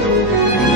Música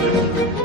Thank